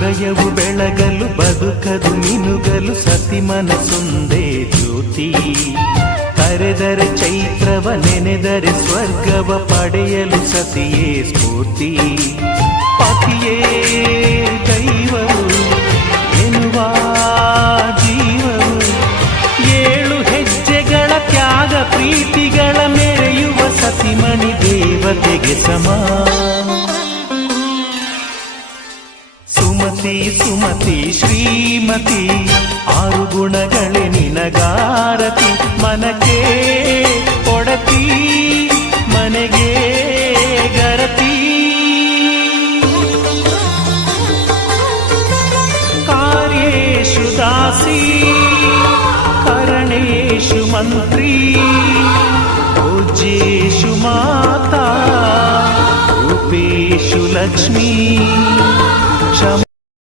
ಹೃದಯವು ಬೆಳಗಲು ಬದುಕದು ಮಿನುಗಲು ಸತಿ ಮನಸೊಂದೇ ಜ್ಯೋತಿ. ಕರೆದರೆ ಚೈತ್ರವ ನೆನೆದರೆ ಸ್ವರ್ಗವ ಪಡೆಯಲು ಸತಿಯೇ ಸ್ಫೂರ್ತಿ. ಪತಿಯೇ ದೈವವು ಎನ್ನುವ ಜೀವವು, 7 ಹೆಜ್ಜೆಗಳ ತ್ಯಾಗ ಪ್ರೀತಿಗಳ ಮೆರೆಯುವ ಸತಿಮಣಿ ದೇವತೆಗೆ ಸಮ. ಸುಮತಿ ಸುಮತಿ ಶ್ರೀಮತಿ 6 ಗುಣಗಳೇ ನಿನಗಾರತಿ. ಮನಕ್ಕೆ ಕೊಡತಿ ಮನೆಗೆ ಗರತಿ. ಕಾರ್ಯೇಷು ದಾಸಿ ಕರಣೇಷು ಮಂತ್ರಿ. ಭೋಜ್ಯೇಷು ಮಾತಾ ರೂಪೇಷು ಲಕ್ಷ್ಮೀ.